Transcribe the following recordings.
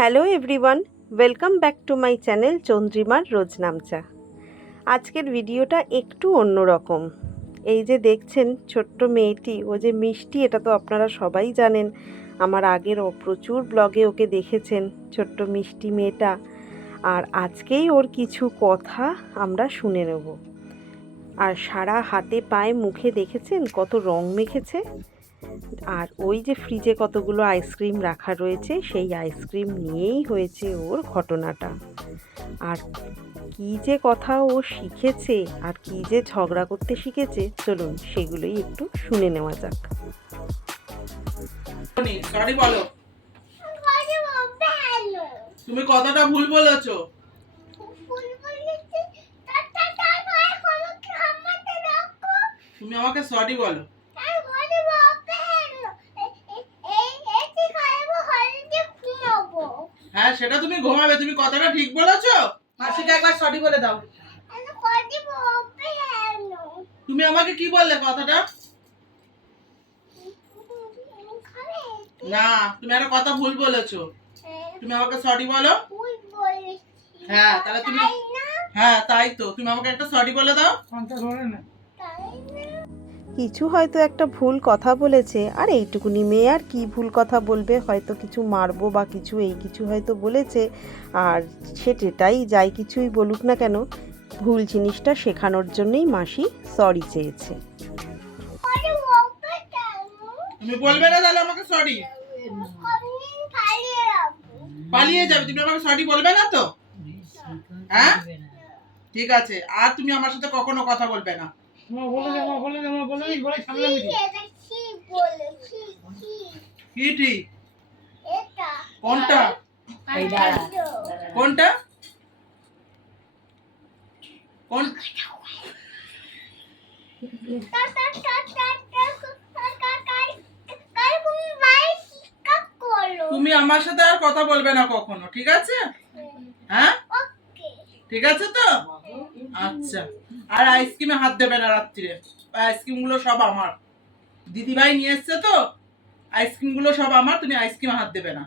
Hello everyone, welcome back to my channel চন্দ্রিমার রোজনামচা আজকের ভিডিওটা একটু অন্যরকম। এই যে দেখছেন ছোট্ট মেয়েটি, ও যে মিষ্টি, এটা তো আপনারা সবাই জানেন। আমার আগের ও প্রচুর ব্লগে ওকে দেখেছেন ছোট্ট মিষ্টি মেয়েটা। আর আজকেই ওর কিছু কথা আমরা শুনে নেব। আর সারা হাতে পায়ে মুখে দেখেছেন কত রং মেখেছে? আর ওই যে ফ্রিজে কতগুলো আইসক্রিম রাখা রয়েছে, সেই আইসক্রিম নিয়েই হয়েছে ওর ঘটনাটা। আর কী যে কথা ও শিখেছে, আর কী যে ঝগড়া করতে শিখেছে, চলুন সেগুলোই একটু শুনে নেওয়া যাক। তুমি কতটা ভুল বলেছ। তুমি আমাকে সরি বলো। হ্যাঁ সেটা তুমি ঘুমাবে তুমি কথাটা ঠিক বলেছ? মাসিকে একবার সরি বলে দাও। তুমি আমাকে কি বললে কথাটা? না তুমি একটা কথা ভুল বলেছ। তুমি আমাকে সরি বলো? হ্যাঁ তাহলে তুমি হ্যাঁ তাই তো। তুমি আমাকে একটা সরি বলে দাও। কিছু হয়তো একটা ভুল কথা বলেছে আর এইটুকুনি মেয়ে আর কি ভুল কথা বলবে? হয়তো কিছু মারবো বা কিছু এই কিছু হয়তো বলেছে আর সেটাই যাই কিছুই বলুক না কেন ভুল জিনিসটা শেখানোর জন্যই মাসি সরি চেয়েছে। বলবে না তাহলে আমাকে সরি পালিয়ে যাবে। তুমি আমাকে সরি বলবে না তো? হ্যাঁ? ঠিক আছে আর তুমি আমার সাথে কখনো কথা বলবে না। কি ঠিক কোনটা? কোনটা? কোন তুমি আমার সাথে আর কথা বলবে না কখনো ঠিক আছে? হ্যাঁ? ঠিক আছে তো? আচ্ছা। আর আইসক্রিমে হাত দেবে না রাত্রিরে। আইসক্রিমগুলো সব আমার। দিদি ভাই নিয়ে এসছে তো আইসক্রিমগুলো সব আমার তুমি আইসক্রিমে হাত দেবে না।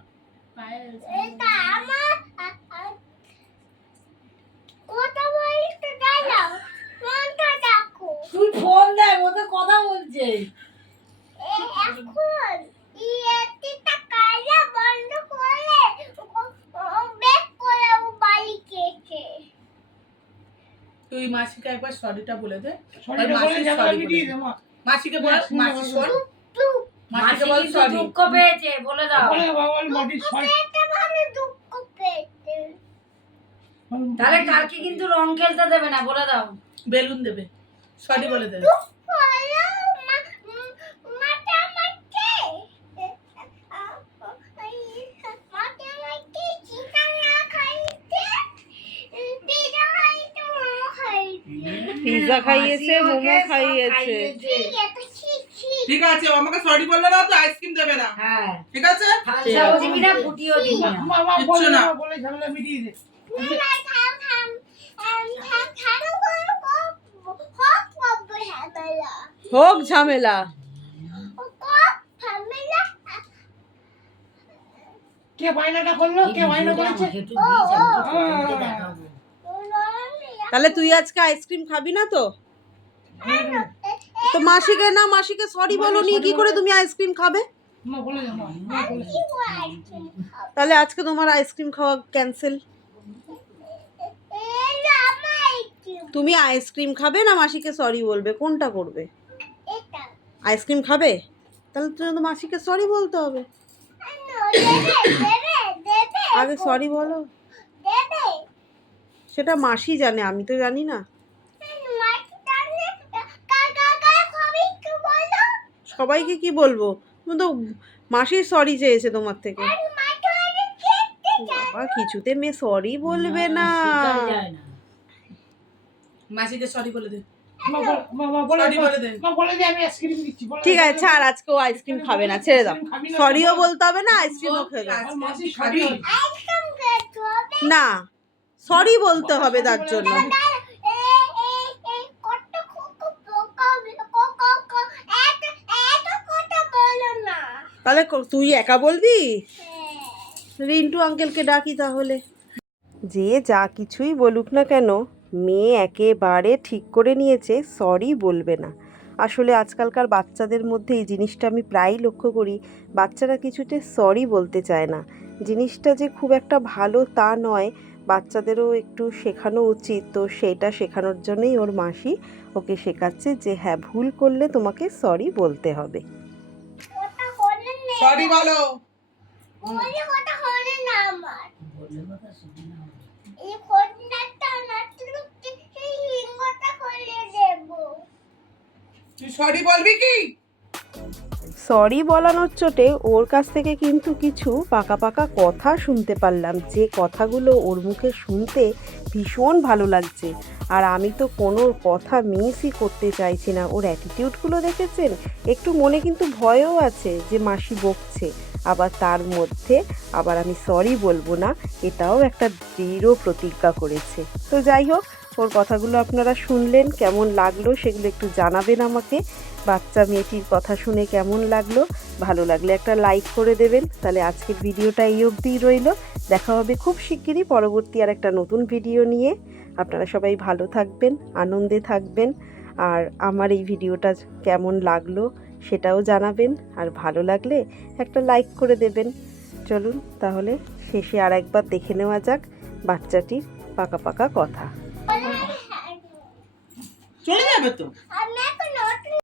তুই ফোন দেখ ও তো কথা বলছে। তুই মাসিকে একবার সরিটা বলে দে। মাসিকে বল মাসি শোন। মাসিকে বল সরি দুঃখ পেয়েছে বলে দাও। তাহলে কালকে কিন্তু রং খেলতে দেবে না বলে দাও। বেলুন দেবে। সরি বলে দেবে। পিৎজা খাইয়েছে মোমো খাইয়েছে। ঠিক আছে আমাকে সরি বললে না তো আইসক্রিম দেবে না। হ্যাঁ। ঠিক আছে? দিবি না ফুটিও দিবি না মা, মা, কিচ্ছু বলে না। বলে ঝামেলা মিটিয়ে দে। হোক ঝামেলা। কে বায়নাটা করল? কে বায়না করেছে আমাকে একটু দিস, আমি তো তোদেরকে দেখাবো। তাহলে তুই আজকে আইসক্রিম খাবি না তো? তো মাসিকে না মাসিকে সরি বলনি কি করে তুমি আইসক্রিম খাবে? বলে বলে। তাহলে আজকে তোমার আইসক্রিম খাওয়া ক্যান্সেল তুমি আইসক্রিম খাবে না মাসিকে সরি বলবে? কোনটা করবে? আইসক্রিম খাবে? তাহলে তুমি তো মাসিকে সরি বলতে হবে। আগে সরি বলো। সেটা মাসি জানে আমি তো জানি না। সবাইকে কি বলব? তুমি তো মাসির সরি চেয়েছে তোমার থেকে। বাবা কিছুতে মেয়ে সরি বলবে না শেখাই যায় না। মাসিকে সরি বলে দে। মা বলে- মা, মা, বলে সরি দে, বলে দে। মা, বলে দে, আমি আইসক্রিম দিচ্ছি, বলে ঠিক আছে ছাড় আজকে ও আইসক্রিম খাবে না ছেড়ে দাও। সরিও বলতে হবে না আইসক্রিমও খেবে আমার মাসি খাবি? সরি না সরি বলতে হবে তার জন্য। তাহলে তুই একা বলবি? রিন্টু আঙ্কেলকে ডাকি তাহলে। যে যা কিছুই বলুক না কেন মেয়ে একেবারে ঠিক করে নিয়েছে সরি বলবে না। আসলে আজকালকার বাচ্চাদের মধ্যে এই জিনিসটা আমি প্রায়ই লক্ষ্য করি বাচ্চারা কিছুতে সরি বলতে চায় না। জিনিসটা যে খুব একটা ভালো তা নয় বাচ্চাদেরও একটু শেখানো উচিত। তো সেটা শেখানোর জন্যই ওর মাসি ওকে শেখাচ্ছে যে হ্যাঁ ভুল করলে তোমাকে সরি বলতে হবে। সরি বলো। বলি ওটা হলে না আমার। বললে কথা শুনে না এই খোঁজনাটা না তুই এই হিঙ্গটা করলে দেবো। তুই সরি বলবি কি? সরি বলানোর চোটে ওর কাছ থেকে কিন্তু কিছু পাকা পাকা কথা শুনতে পারলাম। যে কথাগুলো ওর মুখে শুনতে ভীষণ ভালো লাগছে। আর আমি তো কোনো কথা মিসই করতে চাইছি না। ওর অ্যাটিটিউডগুলো দেখেছেন? একটু মনে কিন্তু ভয়ও আছে যে মাসি বকছে। আবার তার মধ্যে আবার আমি সরি বলব না, এটাও একটা দৃঢ় প্রতিজ্ঞা করেছে। তো যাই হোক, ওর কথাগুলো আপনারা শুনলেন, কেমন লাগল সেগুলো একটু জানাবেন আমাকে। বাচ্চা মেয়েটির কথা শুনে কেমন লাগল? ভালো লাগলে একটা লাইক করে দেবেন। তাহলে আজকের ভিডিওটা এই অবধিই রইল। দেখা হবে খুব শিগগিরই পরবর্তী আর একটা নতুন ভিডিও নিয়ে। আপনারা সবাই ভালো থাকবেন আনন্দে থাকবেন আর আমার এই ভিডিওটা কেমন লাগল সেটাও জানাবেন আর ভালো লাগলে একটা লাইক করে দেবেন। চলুন তাহলে শেষে আর একবার দেখে নেওয়া যাক বাচ্চাটির পাকা পাকা কথা। চলে যাবে তো? আমি